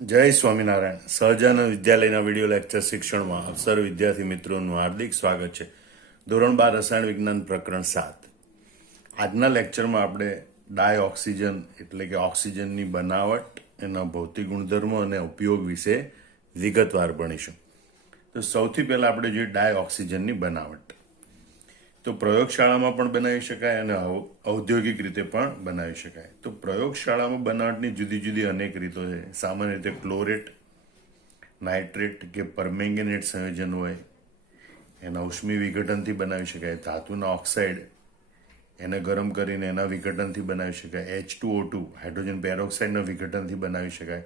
જય સ્વામિનારાયણ. સહજાનંદ વિદ્યાલયના video lecture શિક્ષણમાં આપ સર્વ વિદ્યાર્થી મિત્રોનું હાર્દિક સ્વાગત છે. ધોરણ 12 રસાયણ વિજ્ઞાન પ્રકરણ 7. આજના લેક્ચરમાં આપણે ડાયઓક્સિજન એટલે કે ઓક્સિજનની બનાવટ, એના ભૌતિક ગુણધર્મો અને ઉપયોગ વિશે વિગતવાર ભણીશું. તો સૌથી પહેલા આપણે જોઈએ ડાયઓક્સિજનની બનાવટ. તો પ્રયોગશાળામાં પણ બનાવી શકાય અને ઔદ્યોગિક રીતે પણ બનાવી શકાય. તો પ્રયોગશાળામાં બનાવટની જુદી જુદી અનેક રીતો છે. સામાન્ય રીતે ક્લોરેટ, નાઇટ્રેટ કે પરમેંગેનેટ સંયોજન હોય એના ઉષ્મી વિઘટનથી બનાવી શકાય. ધાતુના ઓક્સાઇડ એને ગરમ કરીને એના વિઘટનથી બનાવી શકાય. H2O2 હાઇડ્રોજન પેરોક્સાઇડના વિઘટનથી બનાવી શકાય.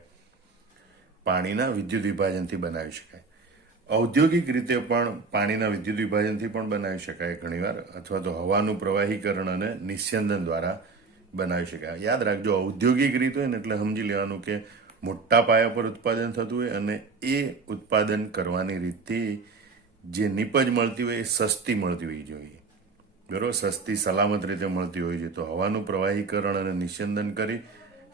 પાણીના વિદ્યુત વિભાજનથી બનાવી શકાય. ઔદ્યોગિક રીતે પણ પાણીના વિદ્યુત વિભાજનથી પણ બનાવી શકાય ઘણીવાર, અથવા તો હવાનું પ્રવાહીકરણ અને નિસ્યંદન દ્વારા બનાવી શકાય. યાદ રાખજો, ઔદ્યોગિક રીત હોય ને એટલે સમજી લેવાનું કે મોટા પાયા પર ઉત્પાદન થતું હોય અને એ ઉત્પાદન કરવાની રીતથી જે નિપજ મળતી હોય એ સસ્તી મળતી હોવી જોઈએ. બરાબર, સસ્તી સલામત રીતે મળતી હોવી જોઈએ. તો હવાનું પ્રવાહીકરણ અને નિસ્યંદન કરી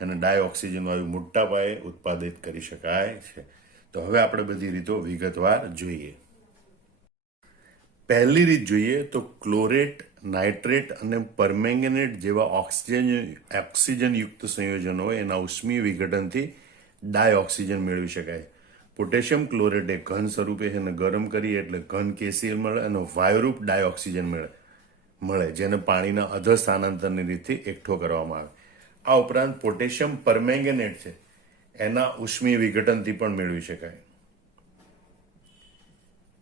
અને ડાયઓક્સિજન વાયુ મોટા પાયે ઉત્પાદિત કરી શકાય છે. તો હવે આપણે બધી રીતો વિગતવાર જોઈએ. પહેલી રીત જોઈએ તો ક્લોરેટ, નાઇટ્રેટ અને પરમેંગેનેટ જેવા ઓક્સિજનયુક્ત સંયોજનો હોય એના ઉષ્મીય વિઘટનથી ડાયઓક્સિજન મેળવી શકાય. પોટેશિયમ ક્લોરેટ એ ઘન સ્વરૂપે એને ગરમ કરીએ એટલે ઘન કેસીએલ મળે અને વાયુરૂપ ડાયઓક્સિજન મળે જેને પાણીના અધર સ્થાનાંતરની રીતથી એકઠો કરવામાં આવે. આ ઉપરાંત પોટેશિયમ પરમેંગેનેટ છે એના ઉષ્મીય વિઘટનથી પણ મેળવી શકાય.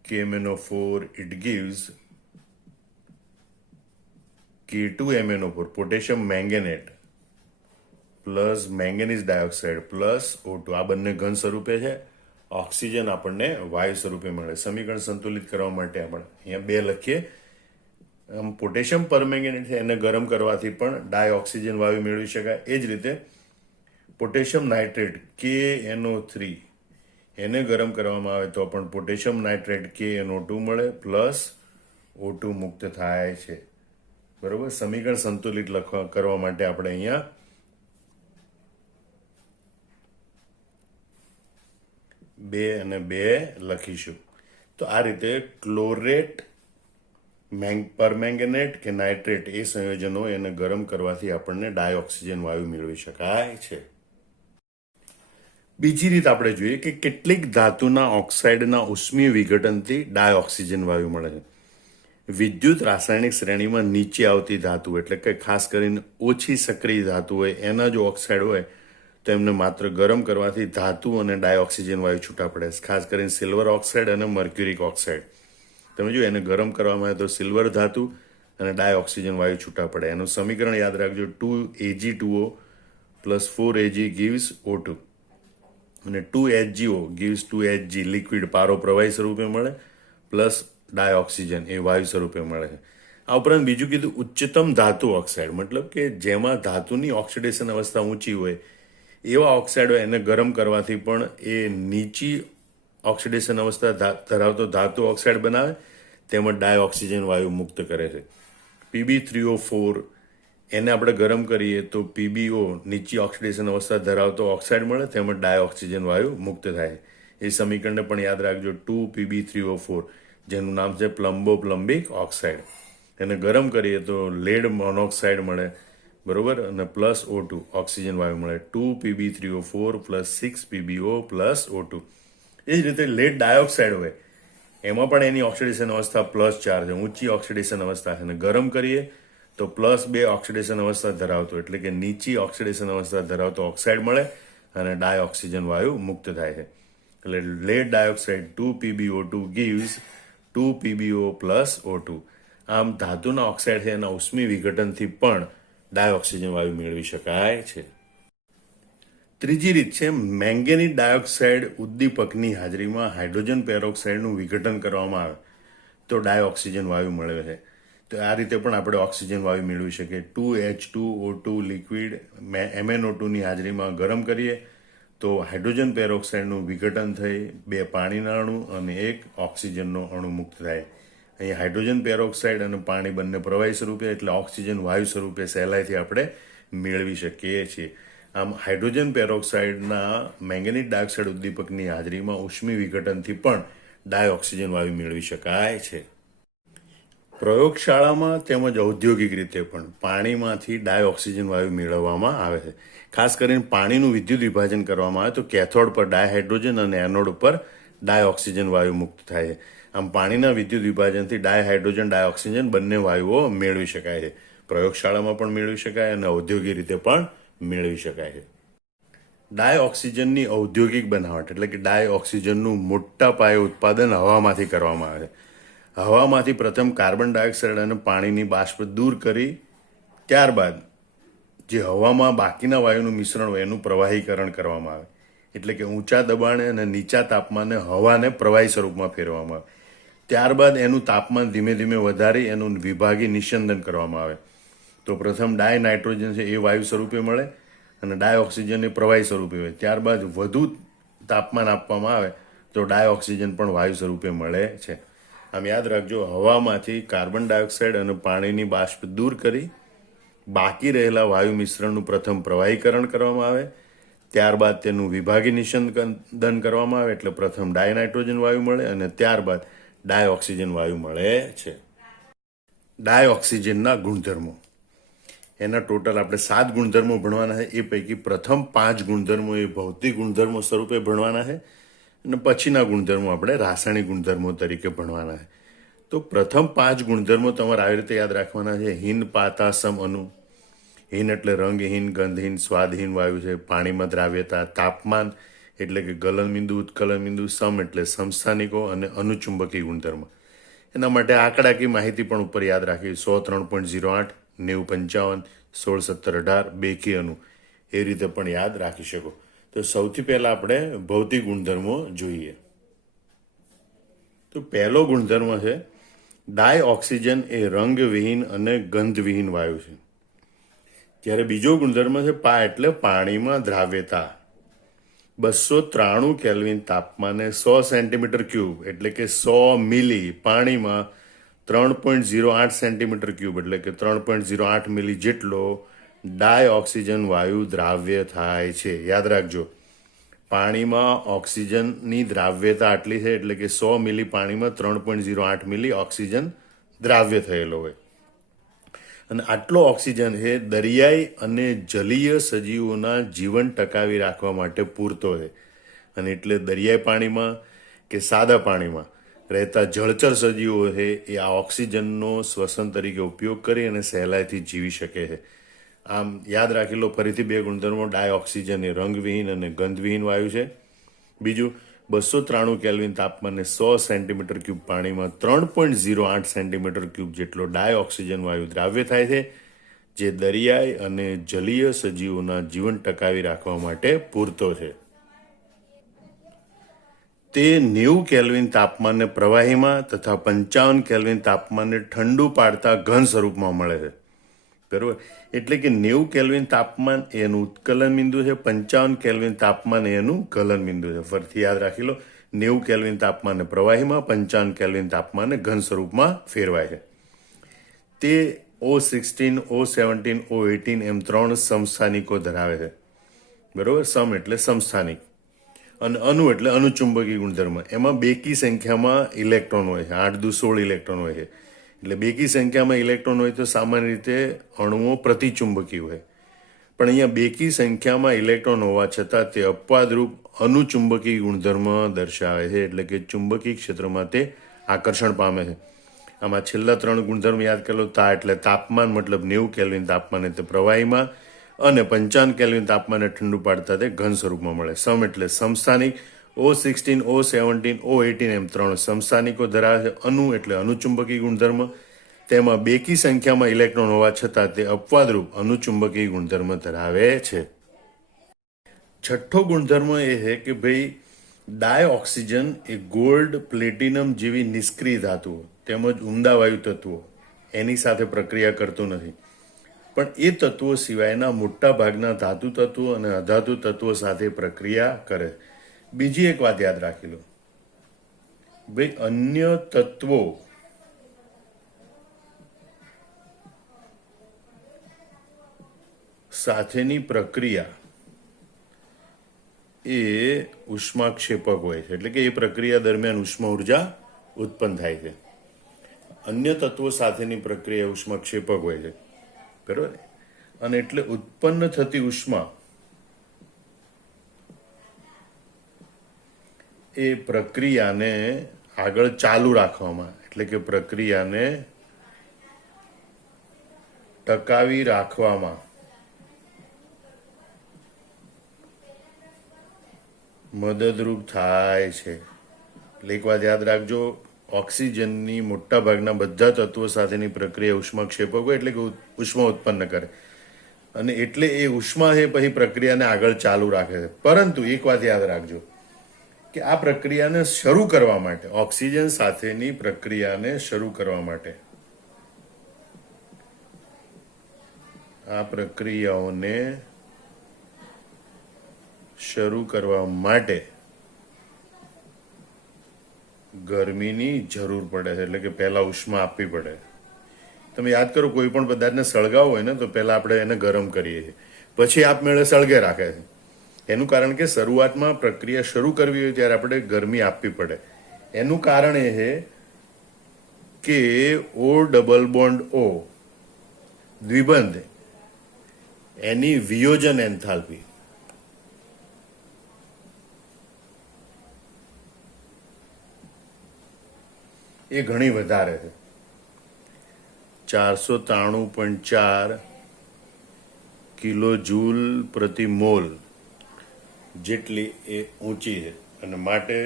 KMnO4 it gives K2MnO4 potassium manganate plus manganese dioxide plus O2. આ બંને ઘન સ્વરૂપે છે. ઓક્સિજન આપણને વાયુ સ્વરૂપે મળે. સમીકરણ સંતુલિત કરવા માટે આપણે અહીંયા 2 લખીએ. પોટેશિયમ પરમેંગેનેટ છે એને ગરમ કરવાથી પણ ડાયઓક્સિજન વાયુ મેળવી શકાય. એ જ રીતે પોટેશિયમ નાઇટ્રેટ KNO3 એને ગરમ કરવામાં આવે તો પણ પોટેશિયમ નાઇટ્રેટ KNO2 મળે પ્લસ O2 મુક્ત થાય છે. બરોબર, સમીકરણ સંતુલિત કરવા માટે આપણે અહીંયા 2 અને 2 લખીશું. તો આ રીતે ક્લોરેટ, પરમેંગેનેટ કે નાઇટ્રેટ એ સંયોજનો એને ગરમ કરવાથી આપણને ડાયઓક્સિજન વાયુ મેળવી શકાય છે. બીજી રીત આપણે જોઈએ કે કેટલીક ધાતુના ઓક્સાઇડના ઉષ્મીય વિઘટનથી ડાયઓક્સિજન વાયુ મળે છે. વિદ્યુત રાસાયણિક શ્રેણીમાં નીચે આવતી ધાતુ એટલે કે ખાસ કરીને ઓછી સક્રિય ધાતુ હોય એના જો ઓક્સાઇડ હોય તો એમને માત્ર ગરમ કરવાથી ધાતુ અને ડાયઓક્સિજન વાયુ છૂટા પડે. ખાસ કરીને સિલ્વર ઓક્સાઇડ અને મર્ક્યુરિક ઓક્સાઇડ. તમે જો એને ગરમ કરવામાં આવે તો સિલ્વર ધાતુ અને ડાયઓક્સિજન વાયુ છૂટા પડે. એનું સમીકરણ યાદ રાખજો, 2Ag2O plus 4Ag gives O2 અને 2HgO gives 2Hg લિક્વિડ પારો પ્રવાહી સ્વરૂપે મળે પ્લસ ડાયઓક્સિજન એ વાયુ સ્વરૂપે મળે છે. આ ઉપરાંત બીજું કીધું ઉચ્ચતમ ધાતુ ઓક્સાઇડ, મતલબ કે જેમાં ધાતુની ઓક્સિડેશન અવસ્થા ઊંચી હોય એવા ઓક્સાઇડો એને ગરમ કરવાથી પણ એ નીચી ઓક્સિડેશન અવસ્થા ધરાવતો ધાતુ ઓક્સાઇડ બનાવે તેમજ ડાયઓક્સિજન વાયુ મુક્ત કરે છે. Pb3O4 એને આપણે ગરમ કરીએ તો PbO નીચી ઓક્સિડેશન અવસ્થા ધરાવતો ઓક્સાઇડ મળે તેમજ ડાયઓક્સિજન વાયુ મુક્ત થાય. એ સમીકરણને પણ યાદ રાખજો, 2Pb3O4 જેનું નામ છે પ્લમ્બિક ઓક્સાઇડ. એને ગરમ કરીએ તો લેડ મોનોક્સાઇડ મળે, બરોબર, અને પ્લસ O2 ઓક્સિજન વાયુ મળે. 2Pb3O4 plus 6PbO plus O2. એ જ રીતે લેડ ડાયોક્સાઇડ હોય એમાં પણ એની ઓક્સિડેશન અવસ્થા +4 છે, ઊંચી ઓક્સિડેશન અવસ્થા છે. ગરમ કરીએ તો +2 ઓક્સિડેશન અવસ્થા ધરાવતો એટલે કે નીચી ઓક્સિડેશન અવસ્થા ધરાવતો ઓક્સાઇડ મળે અને ડાયઓક્સિજન વાયુ મુક્ત થાય છે. એટલે lead dioxide 2PbO2 gives 2PbO plus O2. આમ ધાતુના ઓક્સાઇડ છે એના ઉષ્મી વિઘટનથી પણ ડાયઓક્સિજન વાયુ મેળવી શકાય છે. ત્રીજી રીત છે મેંગેનીઝ ડાયોક્સાઇડ ઉદ્દીપકની હાજરીમાં હાઇડ્રોજન પેરોક્સાઇડનું વિઘટન કરવામાં આવે તો ડાયઓક્સિજન વાયુ મળે છે. તો આ રીતે પણ આપણે ઓક્સિજન વાયુ મેળવી શકીએ. 2H2O2 લિક્વિડ MnO2ની હાજરીમાં ગરમ કરીએ તો હાઇડ્રોજન પેરોક્સાઇડનું વિઘટન થઈ 2 પાણીના અણુ અને 1 ઓક્સિજનનો અણુ મુક્ત થાય. અહીં હાઇડ્રોજન પેરોક્સાઇડ અને પાણી બંને પ્રવાહી સ્વરૂપે એટલે ઓક્સિજન વાયુ સ્વરૂપે સહેલાઈથી આપણે મેળવી શકીએ છીએ. આમ હાઇડ્રોજન પેરોક્સાઇડના મેંગેનીઝ ડાયોક્સાઇડ ઉદ્દીપકની હાજરીમાં ઉષ્મી વિઘટનથી પણ ડાયઓક્સિજન વાયુ મેળવી શકાય છે. પ્રયોગશાળામાં તેમજ ઔદ્યોગિક રીતે પણ પાણીમાંથી ડાયઓક્સિજન વાયુ મેળવવામાં આવે છે. ખાસ કરીને પાણીનું વિદ્યુત વિભાજન કરવામાં આવે તો કેથોડ પર ડાયહાઇડ્રોજન અને એનોડ ઉપર ડાયઓક્સિજન વાયુ મુક્ત થાય છે. આમ પાણીના વિદ્યુત વિભાજનથી ડાયહાઇડ્રોજન ડાયઓક્સિજન બંને વાયુઓ મેળવી શકાય છે. પ્રયોગશાળામાં પણ મેળવી શકાય અને ઔદ્યોગિક રીતે પણ મેળવી શકાય છે. ડાયઓક્સિજનની ઔદ્યોગિક બનાવટ એટલે કે ડાયઓક્સિજનનું મોટા પાયે ઉત્પાદન હવામાંથી કરવામાં આવે છે. હવામાંથી પ્રથમ કાર્બન ડાયોક્સાઇડ અને પાણીની બાષ્પ દૂર કરી ત્યારબાદ જે હવામાં બાકીના વાયુનું મિશ્રણ હોય એનું પ્રવાહીકરણ કરવામાં આવે. એટલે કે ઊંચા દબાણે અને નીચા તાપમાને હવાને પ્રવાહી સ્વરૂપમાં ફેરવવામાં આવે. ત્યારબાદ એનું તાપમાન ધીમે ધીમે વધારી એનું વિભાગી નિસ્યંદન કરવામાં આવે. તો પ્રથમ ડાય નાઇટ્રોજન છે એ વાયુ સ્વરૂપે મળે અને ડાયઓક્સિજન એ પ્રવાહી સ્વરૂપે હોય. ત્યારબાદ વધુ તાપમાન આપવામાં આવે તો ડાયઓક્સિજન પણ વાયુ સ્વરૂપે મળે છે. આમ યાદ રાખજો, હવામાંથી કાર્બન ડાયોક્સાઇડ અને પાણીની બાષ્પ દૂર કરી બાકી રહેલા વાયુ મિશ્રણનું પ્રથમ પ્રવાહીકરણ કરવામાં આવે. ત્યારબાદ તેનું વિભાગી નિસ્યંદન કરવામાં આવે એટલે પ્રથમ ડાયનાઇટ્રોજન વાયુ મળે અને ત્યારબાદ ડાયઓક્સિજન વાયુ મળે છે. ડાયઓક્સિજનના ગુણધર્મો, એના ટોટલ આપણે 7 ગુણધર્મો ભણવાના છે. એ પૈકી પ્રથમ 5 ગુણધર્મો એ ભૌતિક ગુણધર્મો સ્વરૂપે ભણવાના છે અને પછીના ગુણધર્મો આપણે રાસાયણિક ગુણધર્મો તરીકે ભણવાના છે. તો પ્રથમ 5 ગુણધર્મો તમારે આવી રીતે યાદ રાખવાના છે. હિન, પાતા, સમ, અનુ. હિન એટલે રંગહીન, ગંધહીન, સ્વાદહીન વાયુ છે. પાણીમાં દ્રાવ્યતા, તાપમાન એટલે કે ગલનબિંદુ, ઉત્કલનબિંદુ, સમ એટલે સમસ્થાનિકો અને અનુચુંબકી ગુણધર્મ. એના માટે આંકડાકીય માહિતી પણ ઉપર યાદ રાખી. 103.08, 9055, 161718, બેકી અનુ એ રીતે પણ યાદ રાખી શકો. તો સૌથી પહેલા આપણે ભૌતિક ગુણધર્મો જોઈએ. તો પહેલો ગુણધર્મ છે ડાયઓક્સિજન એ રંગવિહીન અને ગંધવિહીન વાયુ છે. જ્યારે બીજો ગુણધર્મ છે પા એટલે પાણીમાં દ્રાવ્યતા. 293 કેલ્વિન તાપમાને 100 સેન્ટીમીટર ક્યુબ એટલે કે 100 મિલી પાણીમાં 3.08 સેન્ટીમીટર ક્યુબ એટલે કે 3.08 મિલી જેટલો ડાયઓક્સિજન વાયુ દ્રાવ્ય થાય છે. યાદ રાખજો, પાણીમાં ઓક્સિજનની દ્રાવ્યતા આટલી છે એટલે કે 100 મિલી પાણીમાં 3.08 મિલી ઓક્સિજન દ્રાવ્ય થયેલો હોય. અને આટલો ઓક્સિજન એ દરિયાઈ અને જલીય સજીવોના જીવન ટકાવી રાખવા માટે પૂરતો છે. અને એટલે દરિયાઈ પાણીમાં કે સાદા પાણીમાં રહેતા જળચર સજીવો છે એ આ ઓક્સિજનનો શ્વસન તરીકે ઉપયોગ કરી અને સહેલાઈથી જીવી શકે છે. આમ યાદ રાખી લો ફરીથી 2 ગુણધર્મો. ડાયઓક્સિજન એ રંગવિહીન અને ગંધવિહીન વાયુ છે. બીજું, 293 કેલ્વિન તાપમાને 100 સેન્ટીમીટર ક્યુબ પાણીમાં 3.08 સેન્ટીમીટર ક્યુબ જેટલો ડાયઓક્સિજન વાયુ દ્રાવ્ય થાય છે, જે દરિયાઈ અને જલીય સજીવોના જીવન ટકાવી રાખવા માટે પૂરતો છે. તે 90 કેલ્વિન તાપમાને પ્રવાહીમાં તથા 55 કેલ્વિન તાપમાને ઠંડુ પાડતા ઘન સ્વરૂપમાં મળે છે. બરોબર, એટલે કે 90 કેલ્વિન તાપમાન એનું ઉત્કલન બિંદુ છે, 55 કેલ્વિન તાપમાન એનું ગલન બિંદુ છે. ફરીથી યાદ રાખી લો, 90 કેલ્વિન તાપમાને પ્રવાહીમાં, 55 કેલ્વિન તાપમાને ઘન સ્વરૂપમાં ફેરવાય છે. તે O16, O17, O18 એમ 3 સમસ્થાનિકો ધરાવે છે. બરોબર, સમ એટલે સમસ્થાનિક અને અનુ એટલે અનુચુંબકી ગુણધર્મ. એમાં બેકી સંખ્યામાં ઇલેક્ટ્રોન હોય છે, 8 દુ 16 ઇલેક્ટ્રોન હોય છે. એટલે બેકી સંખ્યામાં ઇલેક્ટ્રોન હોય તો સામાન્ય રીતે અણુઓ પ્રતિચુંબકી હોય. પણ અહીંયા બેકી સંખ્યામાં ઇલેક્ટ્રોન હોવા છતાં તે અપવાદરૂપ અનુચુંબકી ગુણધર્મ દર્શાવે છે. એટલે કે ચુંબકી ક્ષેત્રમાં તે આકર્ષણ પામે છે. આમાં છેલ્લા 3 ગુણધર્મ યાદ કરી લો. તા એટલે તાપમાન, મતલબ 90 કેલ્વિન તાપમાને તે પ્રવાહીમાં અને 55 કેલ્વિન તાપમાને ઠંડુ પાડતા તે ઘન સ્વરૂપમાં મળે. સમ એટલે સમસ્થાનિક, O16, O17, O18 એમ 3 સમસ્થાનિકો ધરાવે છે. અનુ એટલે અનુચુંબકી ગુણધર્મ. તેમાં બેકી સંખ્યામાં ઇલેક્ટ્રોન હોવા છતાં તે અપવાદરૂપ અનુચુંબકી ગુણધર્મ ધરાવે છે. છઠ્ઠો ગુણધર્મ એ છે કે ભાઈ ડાયઓક્સિજન એ ગોલ્ડ, પ્લેટિનમ જેવી નિષ્ક્રિય ધાતુઓ તેમજ ઉમદા વાયુ તત્વો એની સાથે પ્રક્રિયા કરતું નથી, પણ એ તત્વો સિવાયના મોટા ભાગના ધાતુ તત્વો અને અધાતુ તત્વો સાથે પ્રક્રિયા કરે. બીજી એક વાત યાદ રાખી લો, ભાઈ અન્ય તત્વો સાથેની પ્રક્રિયા એ ઉષ્માક્ષેપક હોય છે, એટલે કે એ પ્રક્રિયા દરમિયાન ઉષ્મા ઉર્જા ઉત્પન્ન થાય છે. અન્ય તત્વો સાથેની પ્રક્રિયા ઉષ્માક્ષેપક હોય છે, બરાબર. અને એટલે ઉત્પન્ન થતી ઉષ્મા એ પ્રક્રિયાને આગળ ચાલુ રાખવામાં, એટલે કે પ્રક્રિયાને ટકાવી રાખવામાં મદદરૂપ થાય છે. એટલે એક વાત યાદ રાખજો, ઓક્સિજનની મોટા ભાગના બધા તત્વો સાથેની પ્રક્રિયા ઉષ્માક્ષેપક હોય, એટલે કે ઉષ્મા ઉત્પન્ન કરે, અને એટલે એ ઉષ્મા એ પછી પ્રક્રિયાને આગળ ચાલુ રાખે છે. પરંતુ એક વાત યાદ રાખજો કે આ પ્રક્રિયાને શરૂ કરવા માટે, ઓક્સિજન સાથેની પ્રક્રિયાને શરૂ કરવા માટે, આ પ્રક્રિયાઓને શરૂ કરવા માટે ગરમીની જરૂર પડે છે, એટલે કે પહેલા ઉષ્મા આપવી પડે. તમે યાદ કરો, કોઈ પણ પદાર્થને સળગાવવો હોય ને તો પહેલા આપણે એને ગરમ કરીએ છીએ, પછી આપમેળે સળગે રાખે છે. એનું કારણ કે શરૂઆતમાં પ્રક્રિયા શરૂ કરવી હોય ત્યારે આપણે ગરમી આપવી પડે. એનું કારણ એ છે કે O ડબલ બોન્ડ O દ્વિબંધ એની વિયોજન એન્થાલ્પી એ ઘણી વધારે છે. 493.4 કિલો જૂલ પ્રતિ મોલ જેટલી એ ઊંચી છે, અને માટે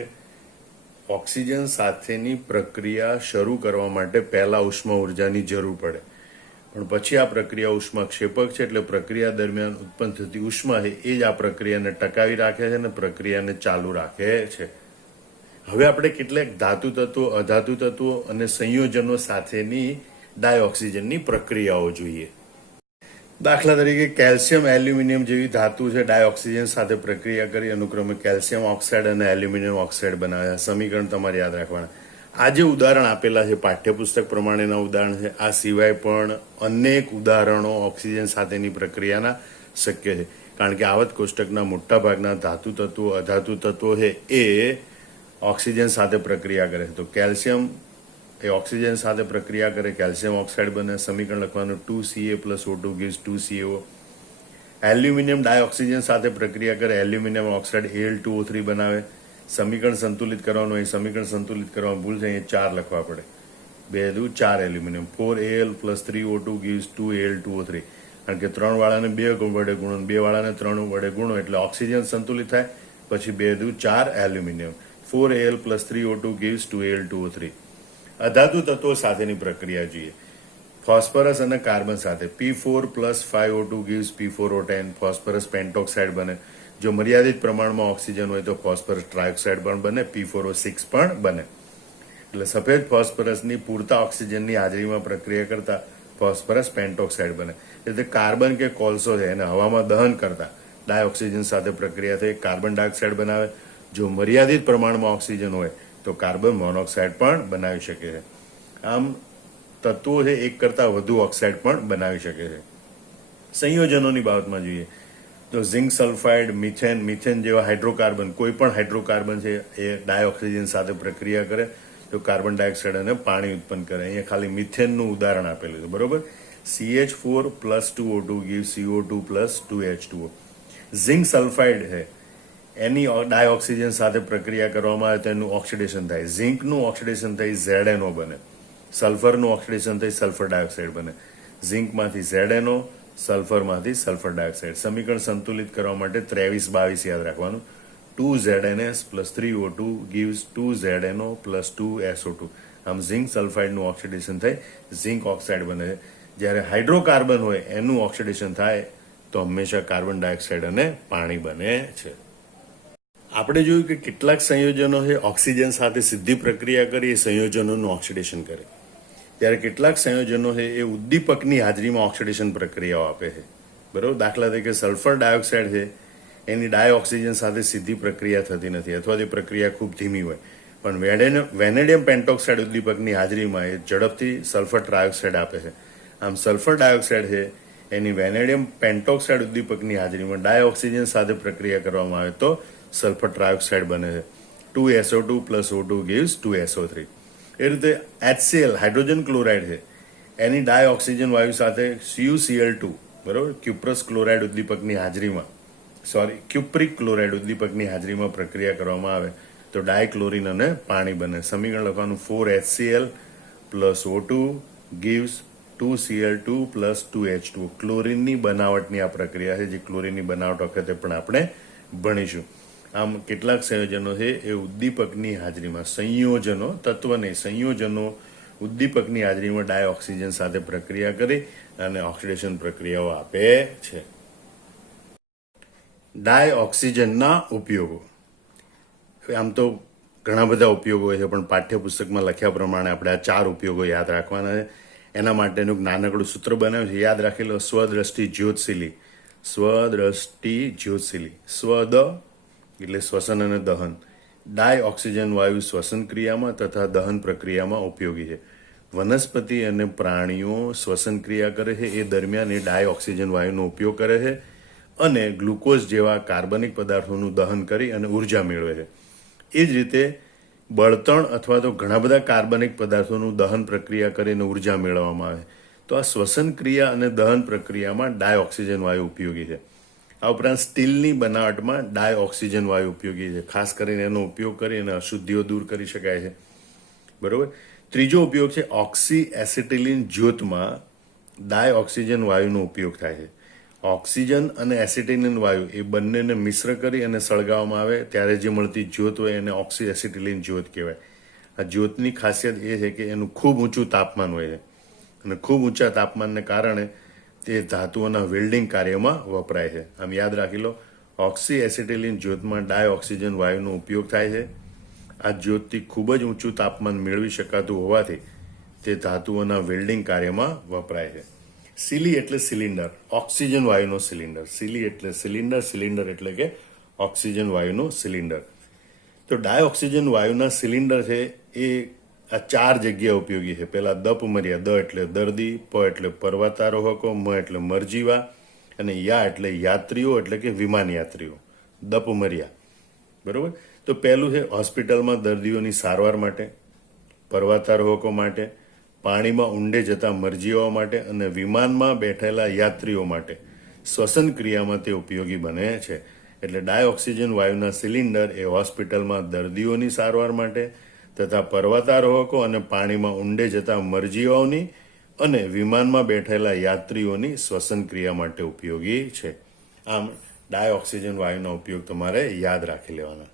ઓક્સિજન સાથેની પ્રક્રિયા શરૂ કરવા માટે પહેલા ઉષ્મા ઉર્જાની જરૂર પડે. પણ પછી આ પ્રક્રિયા ઉષ્માક્ષેપક છે, એટલે પ્રક્રિયા દરમિયાન ઉત્પન્ન થતી ઉષ્મા છે એ જ આ પ્રક્રિયાને ટકાવી રાખે છે અને પ્રક્રિયાને ચાલુ રાખે છે. હવે આપણે કેટલાક ધાતુ તત્વો, અધાતુ તત્વો અને સંયોજનો સાથેની ડાયઓક્સિજનની પ્રક્રિયાઓ જોઈએ. દાખલા તરીકે કેલ્શિયમ એલ્યુમિનિયમ જેવી ધાતુ છે, ડાયઓક્સિજન સાથે પ્રક્રિયા કરી અનુક્રમે કેલ્શિયમ ઓક્સાઇડ અને એલ્યુમિનિયમ ઓક્સાઇડ બનાવે. સમીકરણ તમારે યાદ રાખવાના. આ જે ઉદાહરણ આપેલા છે પાઠ્યપુસ્તક પ્રમાણેના ઉદાહરણ છે. આ સિવાય પણ અનેક ઉદાહરણો ઓક્સિજન સાથેની પ્રક્રિયાના શક્ય છે, કારણ કે આવત કોષ્ટકના મોટા ભાગના ધાતુ તત્વો, અધાતુ તત્વો છે એ ઓક્સિજન સાથે પ્રક્રિયા કરે છે. તો કેલ્શિયમ એ ઓક્સિજન સાથે પ્રક્રિયા કરે, કેલ્શિયમ ઓક્સાઇડ બને. સમીકરણ લખવાનું 2Ca + O2 gives 2CO. Aluminium dioxygen સાથે પ્રક્રિયા કરે, એલ્યુમિનિયમ ઓક્સાઇડ Al2O3 બનાવે. સમીકરણ સંતુલિત કરવાનું, એ સમીકરણ સંતુલિત કરવામાં ભૂલ છે, અહીંયા 4 લખવા પડે. 2 દુ 4 aluminium, 4Al + 3O2 gives 2Al2O3. કારણ કે 3 વાળાને 2 વડે ગુણો, 2 વાળાને 3 વડે ગુણો એટલે ઓક્સિજન સંતુલિત થાય. પછી 2 દુ 4 aluminium, 4Al + 3O2 gives 2Al2O3. અધાતુ તત્વો સાથેની પ્રક્રિયા જોઈએ. ફોસ્ફરસ અને કાર્બન સાથે P4 + 5O2 gives P4O10. Phosphorus પેન્ટોક્સાઇડ બને. જો મર્યાદિત પ્રમાણમાં ઓક્સિજન હોય તો ફોસ્ફરસ ટ્રાયોક્સાઇડ પણ બને, P4O6 પણ બને. એટલે સફેદ ફોસ્ફરસની પૂરતા ઓક્સિજનની હાજરીમાં પ્રક્રિયા કરતા ફોસ્ફરસ પેન્ટોક્સાઇડ બને. એટલે કાર્બન કે કોલસો છે એને હવામાં દહન કરતા ડાયોક્સિજન સાથે પ્રક્રિયા થઈ કાર્બન ડાયોક્સાઇડ બનાવે. જો મર્યાદિત પ્રમાણમાં ઓક્સિજન હોય તો કાર્બન મોનોક્સાઇડ પણ બનાવી શકે છે. આમ તત્વો છે એક કરતાં વધુ ઓક્સાઇડ પણ બનાવી શકે છે. સંયોજનોની બાબતમાં જોઈએ તો ઝિંક સલ્ફાઇડ, મિથેન જેવા હાઇડ્રોકાર્બન, કોઈ પણ હાઇડ્રોકાર્બન છે એ ડાયોક્સિજન સાથે પ્રક્રિયા કરે તો કાર્બન ડાયોક્સાઇડ અને પાણી ઉત્પન્ન કરે. અહીંયા ખાલી મિથેનનું ઉદાહરણ આપેલું છે, બરોબર. CH4 + 2O2 gives CO2 + 2H2O. Zinc sulphide છે એની ડાયોક્સિજન સાથે પ્રક્રિયા કરવામાં આવે તો એનું ઓક્સિડેશન થાય. ઝિંકનું ઓક્સિડેશન થઈ ZNO બને, સલ્ફરનું ઓક્સિડેશન થઈ સલ્ફર ડાયોક્સાઇડ બને. ઝિંકમાંથી ZNO, સલ્ફરમાંથી સલ્ફર ડાયોક્સાઇડ. સમીકરણ સંતુલિત કરવા માટે 23-22 યાદ રાખવાનું. 2ZNS + 3O2 gives 2ZNO + 2SO2. આમ ઝિંક સલ્ફાઇડનું ઓક્સિડેશન થઈ ઝિંક ઓક્સાઇડ બને છે. જ્યારે હાઇડ્રોકાર્બન હોય એનું ઓક્સિડેશન થાય તો હંમેશા કાર્બન ડાયોક્સાઇડ અને પાણી બને છે. આપણે જોયું કે કેટલાક સંયોજનો છે ઓક્સિજન સાથે સીધી પ્રક્રિયા કરી એ સંયોજનોનું ઓક્સિડેશન કરે, ત્યારે કેટલાક સંયોજનો છે એ ઉદ્દીપકની હાજરીમાં ઓક્સિડેશન પ્રક્રિયાઓ આપે છે, બરાબર. દાખલા તરીકે સલ્ફર ડાયોક્સાઇડ છે એની ડાયોક્સિજન સાથે સીધી પ્રક્રિયા થતી નથી અથવા તે પ્રક્રિયા ખૂબ ધીમી હોય, પણ વેનેડિયમ પેન્ટોક્સાઇડ ઉદ્દીપકની હાજરીમાં એ ઝડપથી સલ્ફર ટ્રાયોક્સાઇડ આપે છે. આમ સલ્ફર ડાયોક્સાઇડ છે એની વેનેડિયમ પેન્ટોક્સાઇડ ઉદ્દીપકની હાજરીમાં ડાયોક્સિજન સાથે પ્રક્રિયા કરવામાં આવે તો સલ્ફર ટ્રાયોક્સાઇડ બને છે. 2SO2 plus O2 gives 2SO3. એ રીતે HCl હાઇડ્રોજન ક્લોરાઇડ છે એની ડાય ઓક્સિજન વાયુ સાથે CuCl2 બરોબર ક્યુપ્રસ ક્લોરાઇડ ઉદ્દીપકની હાજરીમાં ક્યુપ્રિક ક્લોરાઇડ ઉદ્દીપકની હાજરીમાં પ્રક્રિયા કરવામાં આવે તો ડાયક્લોરિન અને પાણી બને. સમીકરણ લખવાનું 4HCl plus O2 gives 2Cl2 plus 2H2. ક્લોરીનની બનાવટની આ પ્રક્રિયા છે જે ક્લોરીનની બનાવટ વખતે પણ આપણે ભણીશું. આમ કેટલાક સંયોજનો છે એ ઉદ્દીપકની હાજરીમાં સંયોજનો તત્વને સંયોજનો ઉદ્દીપકની હાજરીમાં ડાયઓક્સિજન સાથે પ્રક્રિયા કરી અને ઓક્સિડેશન પ્રક્રિયાઓ આપે છે. ડાયઓક્સિજનના ઉપયોગો. આમ તો ઘણા બધા ઉપયોગો હોય છે પણ પાઠ્યપુસ્તકમાં લખ્યા પ્રમાણે આપણે આ 4 ઉપયોગો યાદ રાખવાના છે. એના માટેનું નાનકડું સૂત્ર બનાવ્યું છે, યાદ રાખી લો. સ્વદ્રષ્ટિ જ્યોતશીલી. સ્વદ એટલે શ્વસન અને દહન. ડાય ઓક્સિજન વાયુ શ્વસન ક્રિયામાં તથા દહન પ્રક્રિયામાં ઉપયોગી છે. વનસ્પતિ અને પ્રાણીઓ શ્વસન ક્રિયા કરે છે એ દરમિયાન એ ડાય ઓક્સિજન વાયુનો ઉપયોગ કરે છે અને ગ્લુકોઝ જેવા કાર્બનિક પદાર્થોનું દહન કરી અને ઉર્જા મેળવે છે. એ જ રીતે બળતણ અથવા તો ઘણા બધા કાર્બનિક પદાર્થોનું દહન પ્રક્રિયા કરીને ઉર્જા મેળવવામાં આવે. તો આ શ્વસન ક્રિયા અને દહન પ્રક્રિયામાં ડાય ઓક્સિજન વાયુ ઉપયોગી છે. આ ઉપરાંત સ્ટીલની બનાવટમાં ડાય ઓક્સિજન વાયુ ઉપયોગી છે. ખાસ કરીને એનો ઉપયોગ કરી અને અશુદ્ધિઓ દૂર કરી શકાય છે. બરોબર. ત્રીજો ઉપયોગ છે ઓક્સી એસિટિલિન જ્યોતમાં ડાય ઓક્સિજન વાયુનો ઉપયોગ થાય છે. ઓક્સિજન અને એસિટિલિન વાયુ એ બંનેને મિશ્ર કરી અને સળગાવવામાં આવે ત્યારે જે મળતી જ્યોત હોય એને ઓક્સી એસિટિલિન જ્યોત કહેવાય. આ જ્યોતની ખાસિયત એ છે કે એનું ખૂબ ઊંચું તાપમાન હોય છે અને ખૂબ ઊંચા તાપમાનને કારણે તે ધાતુઓના વેલ્ડિંગ કાર્યમાં વપરાય છે. આમ યાદ રાખી લો, ઓક્સી એસિટિલિન જ્યોતમાં ડાય ઓક્સિજન વાયુનો ઉપયોગ થાય છે. આ જ્યોતથી ખૂબ જ ઊંચું તાપમાન મેળવી શકાતું હોવાથી તે ધાતુઓના વેલ્ડિંગ કાર્યમાં વપરાય છે. સીલી એટલે સિલિન્ડર, ઓક્સિજન વાયુનો સિલિન્ડર. સીલી એટલે સિલિન્ડર, સિલિન્ડર એટલે કે ઓક્સિજન વાયુનો સિલિન્ડર. તો ડાય ઓક્સિજન વાયુના સિલિન્ડર છે એ આ 4 જગ્યાએ ઉપયોગી છે. પહેલા દપમર્યા, દ એટલે દર્દી, પ એટલે પર્વતારોહકો, મ એટલે મરજીવા અને યા એટલે યાત્રીઓ એટલે કે વિમાન યાત્રીઓ. દપમર્યા. બરોબર. તો પહેલું છે હોસ્પિટલમાં દર્દીઓની સારવાર માટે, પર્વતારોહકો માટે, પાણીમાં ઊંડે જતા મરજીવાઓ માટે અને વિમાનમાં બેઠેલા યાત્રીઓ માટે શ્વસન ક્રિયામાં તે ઉપયોગી બને છે. એટલે ડાય ઓક્સિજન વાયુના સિલિન્ડર એ હોસ્પિટલમાં દર્દીઓની સારવાર માટે તથા પર્વતારોહકો અને પાણીમાં ઊંડે જતા મરજીવાઓની અને વિમાનમાં બેઠેલા યાત્રીઓની શ્વસન ક્રિયા માટે ઉપયોગી છે. આમ ડાય ઓક્સિજન વાયુનો ઉપયોગ તમારે યાદ રાખી લેવાના.